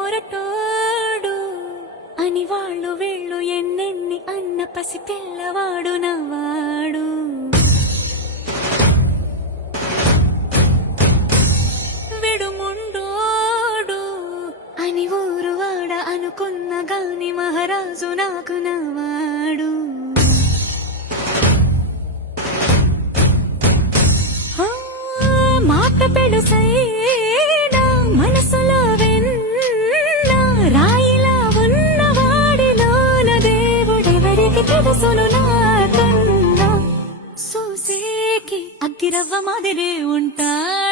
మొరటోడు అని వాళ్ళు వీళ్ళు ఎన్నెన్ని అన్న పసి పిల్లవాడు నవ్వాడు. విడుముండోడు అని ఊరు వాడ అనుకున్న గాని మహారాజు నాకు నవ్వాడు. మాట పెడుసైనా మనసులో వెన్న రాయిలా ఉన్నవాడిలోన దేవుడెవరికి తెలుసును నాకన్నా. సూసేకి అగ్గిరవ్వ మాదిరే ఉంటాడు.